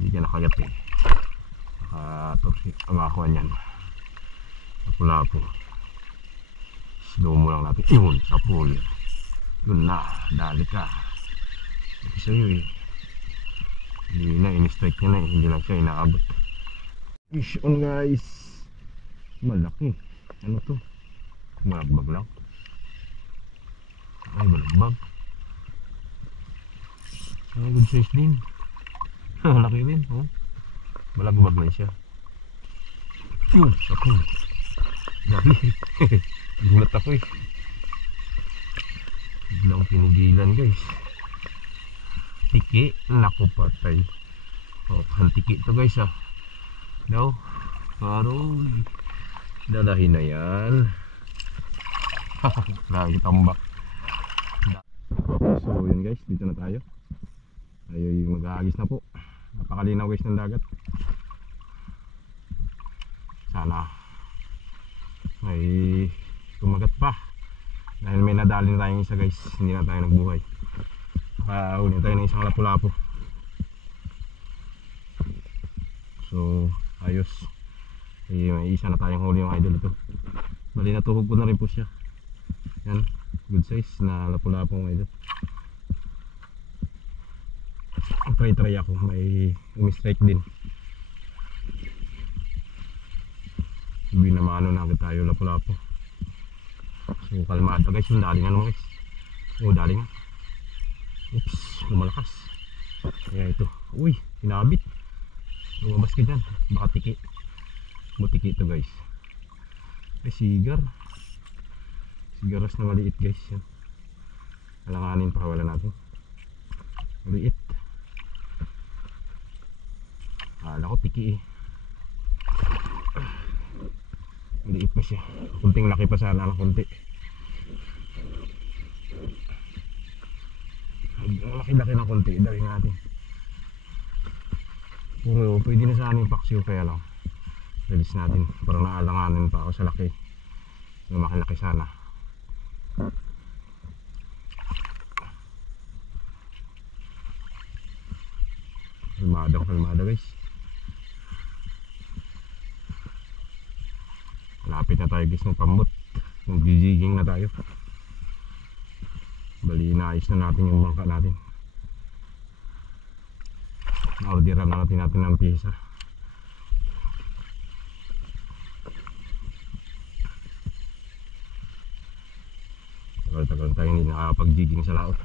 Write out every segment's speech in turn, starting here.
Hindi ka nakayat eh. Makakuha niyan. Lapu-lapu. Slow mo lang natin. Yun, sa pool. Yun na, dali ka. Ito sa'yo eh. Hindi na, in-strike niya na eh. Hindi lang siya inaabot. Fish on guys. Malaki. Ano to? Malagbag lang. Ay, malagbag. Ay, good size din. Laki rin, oh. Malagbag na siya. Yun, sa pool. Dali. Gulat ako eh. Biglang pinigilan guys. Tiki. Naku patay. Oh, ang tiki to guys ah. Daw. Paroy. Dadahin na yan. Lagi tambak. So yun guys, dito na tayo. Tayo yung mag-aagis na po. Napakalinaw guys ng dagat. Sana may kumagat pa. Dahil may nadali na tayong isa guys. Hindi na tayo nagbuhay. Unin tayo ng isang lapu-lapu. So ayos. May isa na tayong huli yung idol ito. Bali natuhog ko na rin po siya. Yan, good size na lapu-lapu ng idol. Try ako, may umi-strike din. Binamano na agad tayo lapu-lapu. So kalmado guys, yung dali nga naman guys. Oh, dali nga. Oops, lumalakas. Kaya ito, uy, pinabit. Lumabas ka dyan, baka tiki. Butiki ito guys. Ay, sigar. Sigaras na maliit guys. Yan. Alanganin pa, wala natin. Maliit. Akala ko tiki eh. Maliit pa siya. Kunting laki pa sana ng kunti. Laki-laki ng kunti. Dali natin. Puro pwede na sana yung paksiw, kaya lang release natin. Parang naalanganin pa ako sa laki. Lumaki-laki sana. Kalmada guys. Lapit na tayo guys ng pambot. Mag-jigging na tayo. Bali inaayos na natin yung bangka natin. Na-orderan na natin ng pisa. Tagal-tagal tayo hindi nakakapag-jigging sa laot.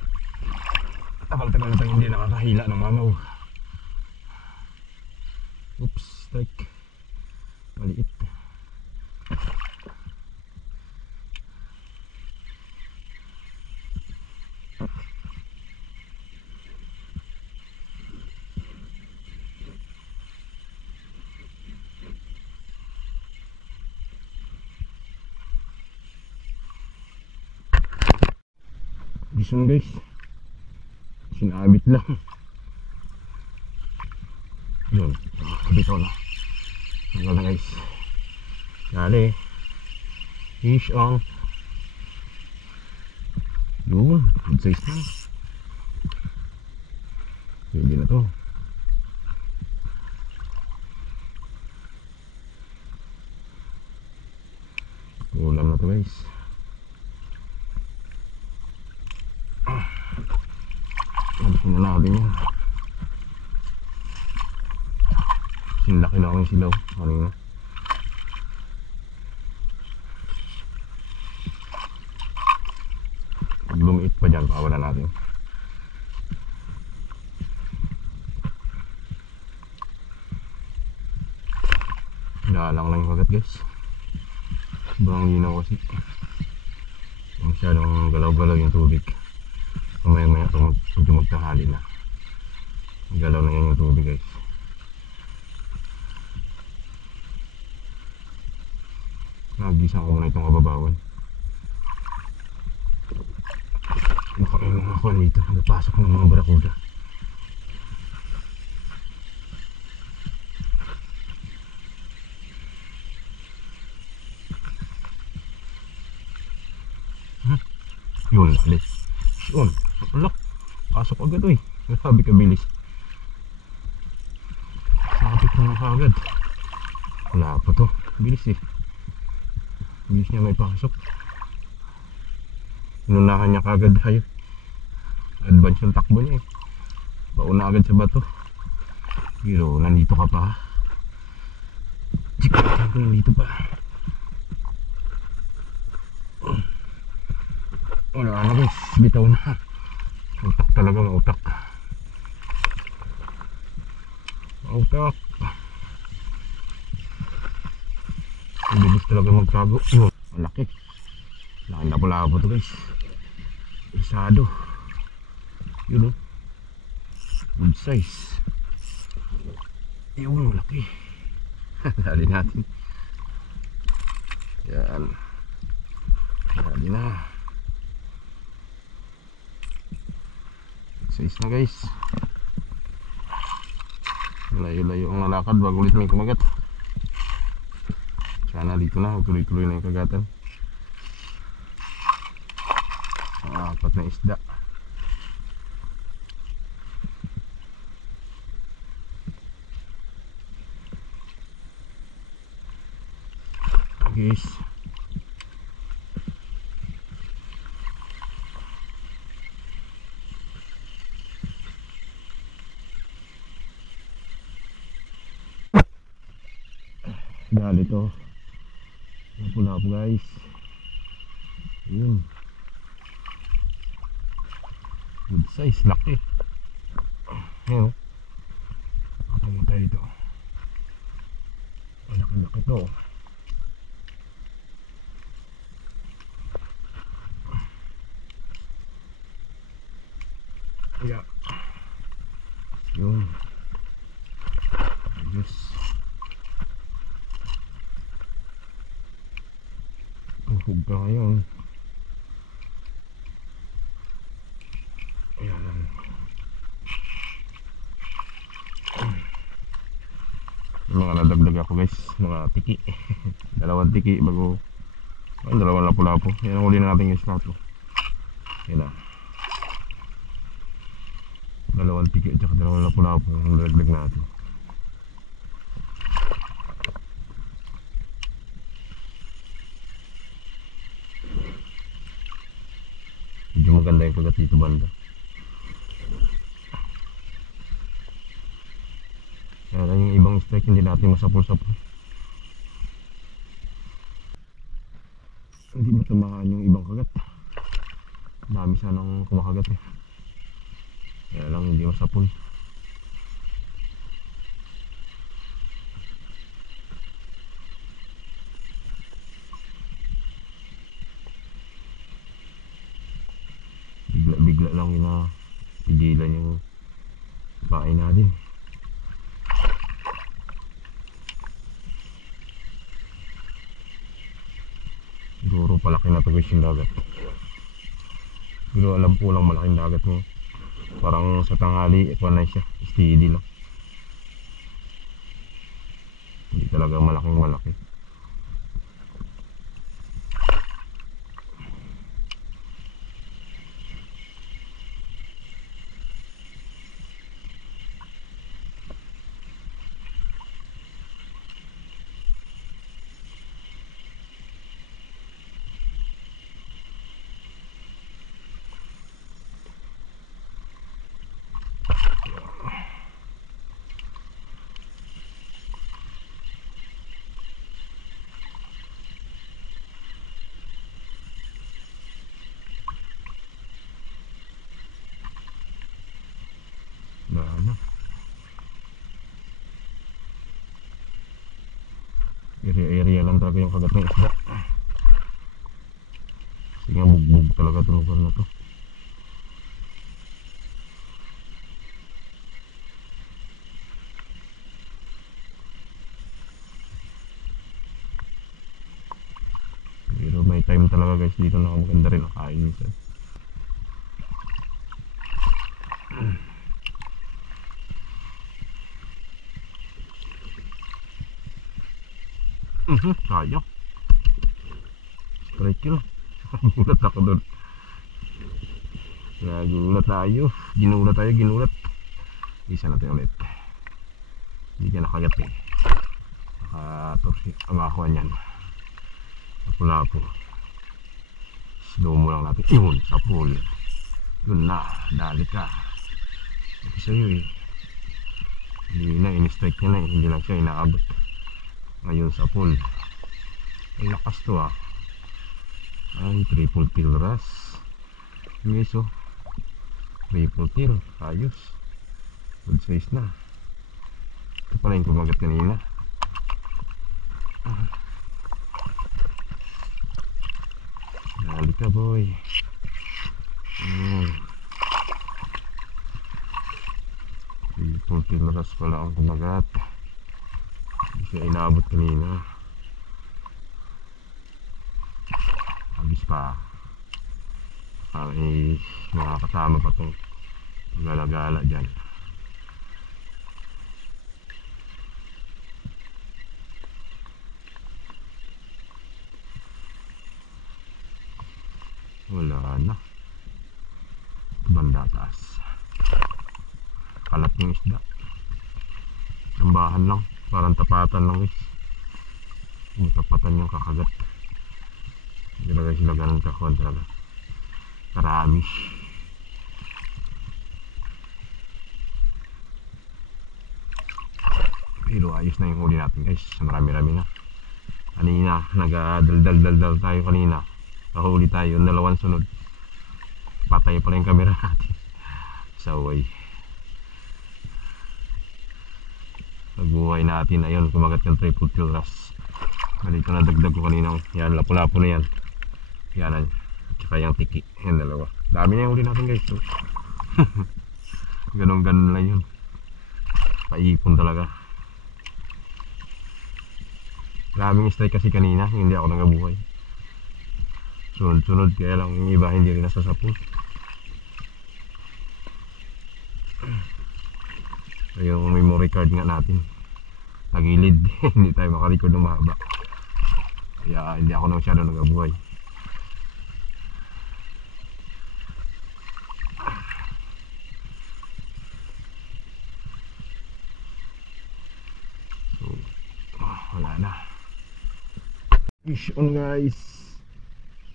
Tagal-tagal tayo hindi nakakahila ng mamaw. Oops, strike. Maliit. Listen guys, sinabit lang. Yun, bitaw na. Hanggang na guys. Dali. Fish on. Yun, good size na. Pwede na to. Ulam na to guys. Alisin na natin yan. Sinlaki na akong silaw kanina. Pag lumiit pa dyan, pawalan natin. Dalang lang yung kagat guys. Sobrang linaw kasi. Masyadong galaw-galaw yung tubig. Mamaya-maya ito magtanghali na. Galaw na yan yung tubig guys. Nagisan ko muna itong kababawan. Nakailang ako dito. Napasok ng mga barakuda. Yun, alis. Yun, alak. Pasok agad oy. Sabi ka bilis. niya kagad. Wala pa to. Bilis eh. Bilis niya may pasok. Inunahan niya kagad tayo. Advance yung takbo niya eh. Pauna agad sa bato. Pero nandito ka pa. Chikatin ko nandito pa. Wala na guys. Bitaw na. Utak talaga, mautak. Mautak. Bilis talaga magtago. Malaki. Laki na pala po to guys. Isado. Yun o. Good size. Yun, malaki. Dali natin. Yan. Dali na. Good size na guys. Layo-layo ang nalakad bago ulit may kumagat. Sana dito na, tuloy-tuloy na yung kagatan. Apat na isda. Guys, dali to. Pula po guys. Yun. Good size, laki. Ayan o. Patay tayo dito. Laki-laki to. Yeah. Yun. Ayos. Tuhog ka ngayon. Ayan. Mga nadagdag ako guys. Mga tiki. Dalawang tiki bago. Ay, dalawang lapu-lapu. Yan ang uli na natin yung slot. Yan na. Dalawang tiki at saka dalawang lapu-lapu ang nadagdag natin. Medyo maganda yung kagat dito banda. Kaya lang yung ibang strike hindi natin masapul-sapul. Hindi matamaan yung ibang kagat. Dami sanang kumakagat eh. Kaya lang hindi masapul. Bigla lang yun na pigilan yung pain natin. Siguro palaki na to guys yung dagat. Pero alam ko lang malaking dagat niya. Parang sa tanghali, ito na siya. Steady lang. Hindi talaga malaking malaki. Area-area lang talaga yung kagat ng isda. Kasi nga bugbog talaga itong lugar na to. Pero may time talaga guys dito na maganda rin ang kain nito. Kaya strike yun. Ginulat ako doon. Ginulat tayo. Ginulat. Isa natin ulit. Hindi ka nakagat eh. Amakuha niyan. Lapu-lapu. Slow mo lang natin. Yun, sa pool. Yun na, dali ka. Ito sa'yo eh. Hindi na, in-strike niya na eh. Hindi lang siya inaabot. Ngayon sa pool. Ay lakas to ah. Ay, triple kill ras. Miso. Triple kill. Ayos. Good size na. Ito pala yung kumagat kanina. Dali ka boy. Triple kill ras pala ang kumagat. Hindi siya inaabot kanina. Habis pa. Ay nakakasama pa itong gala-gala dyan. Wala na. Banda taas. Kalat yung isda. Tambahan lang. Parang tapatan lang guys. Yung tapatan yung kakagat. Ilagay sila ganun kakuan talaga. Karami. Pero ayos na yung huli natin guys. Marami-rami na. Kanina nag-dal-dal tayo kanina. Nahuli tayo, 2 sunod. Patay pa rin yung camera natin. Saway. Nagbuhay natin. Ayun, kumagat yung triple kill ras. Malito na dagdag ko kanina. Yan, lapu-lapu na yan. Yan, tsaka yung tiki. Yan, 2. Dami na yung huli natin guys. So, ganun-ganun lang yun. Paipon talaga. Maraming strike kasi kanina. Hindi ako nangabuhay. Sunod-sunod, kaya lang yung iba hindi rin nasasapul. So yung memory card nga natin nagilid. Hindi tayo makarecord ng mahaba. Kaya hindi ako na masyado nagabuhay. So wala na. Fish on guys.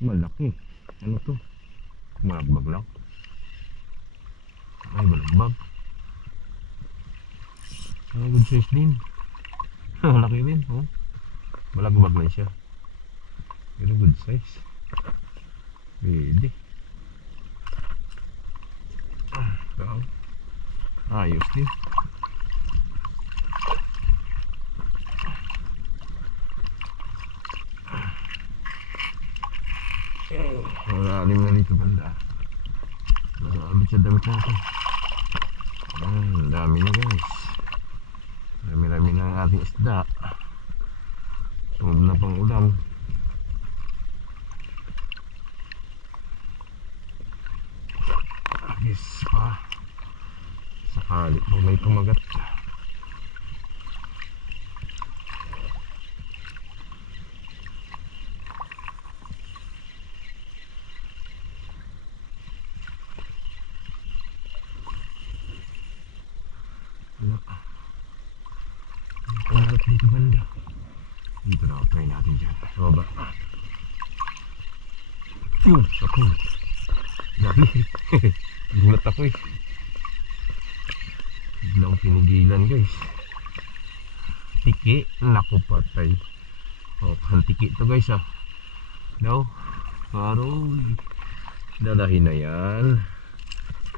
Malaki. Ano to? Malagbag lang. Ay, malagbag. Ay, good size din. Malaki rin. Oh. Malagbag lang siya. Pero good size. Pwede. Ayos din. Malalim na dito banda. Marami siya damit natin. Dami na guys. Dami-dami na ang ating isda. Sunod na pang ulam. Yes pa. Sakali po may kumagat. Dito banda. Dito na try natin dyan. Sa baba. Yun, sapo. Dami. Gulat ako eh. Biglang pinigilan guys. Tiki. Naku patay. Oh, ang tiki to guys ah. Daw. Paroy. Dalahin na yan.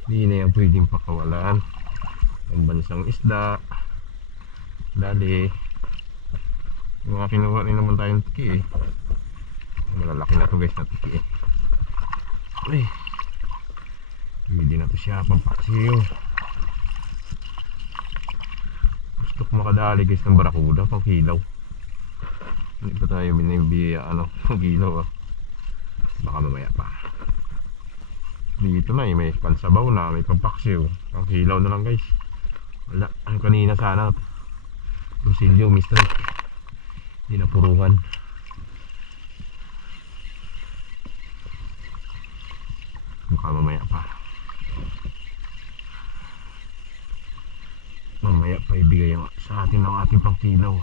Hindi na yan pwedeng pakawalan. Ang bansang isda. Dali. Yung mga kinuha rin naman tayong tiki eh. Malalaki na to guys na tiki eh. Uy. Hindi na to siya pampaksiyo. Gusto ko makadali guys ng barakuda pang kilaw. Hindi pa tayo binibiya pang kilaw ah. Baka mamaya pa. Dito na eh, may pansabaw na, may pampaksiyo. Pang kilaw na lang guys. Wala, ang kanina sana Rosilio, Mr. Hindi na purungan. Mukha mamaya pa. Mamaya pa ibigay sa atin ng ating pangkilaw.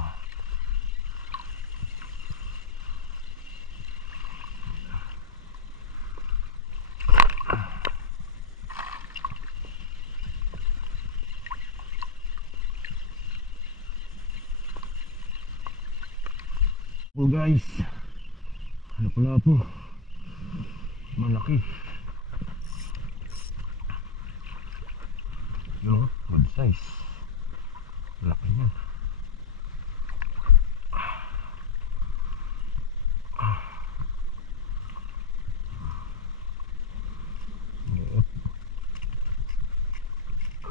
Oh guys, ano pala po, malaki. Yun o, good size. Laki niya.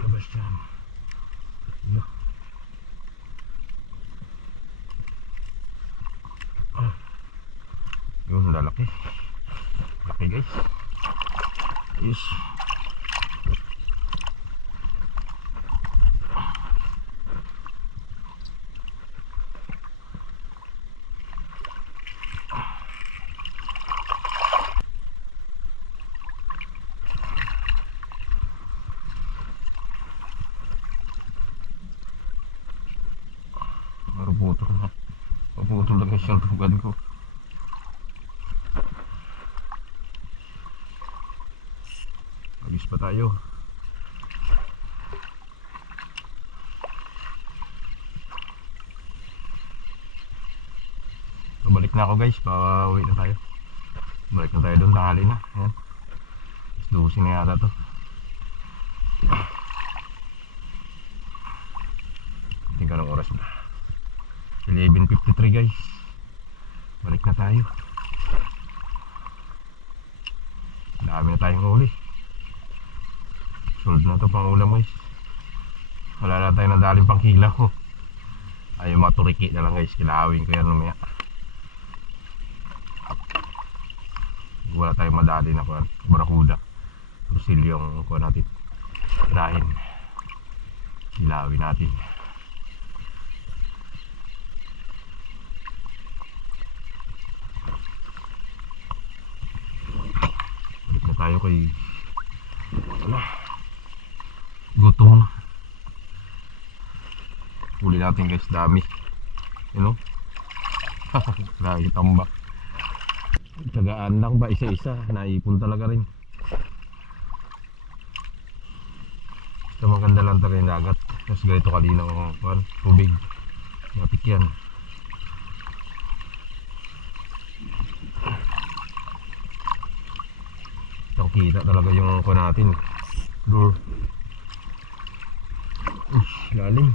Labas dyan. Yun, lalaki. Laki guys. Yes. Mapuputol na. Mapuputol lang guys yung tugan ko. Agis pa tayo. Balik na ako guys, pauwi na tayo. Balik na tayo doon, tanghali na. Ayan. 12 na yata to. Tingnan ng oras na. 11:53 guys. Balik na tayo. Dami na tayong huli. Sold na to pang ulam guys. Wala na tayo ng daling pang kilaw. Ay maturiki na lang guys. Kilawin ko yan mamaya. Wala tayong madali na kuhan. Barakuda. Rusil yung kuhan natin. Tirahin. Kilawin natin. Balik na tayo kay gutom. Huli natin guys, dami. You know? Grabe tambak. Tagaan lang ba isa-isa, naipon talaga rin. Ito maganda lang talaga yung dagat. Tapos ganito kalinaw ang tubig. Matik yan. Ito kita talaga yung kuha natin. Lure. Uy, lalim.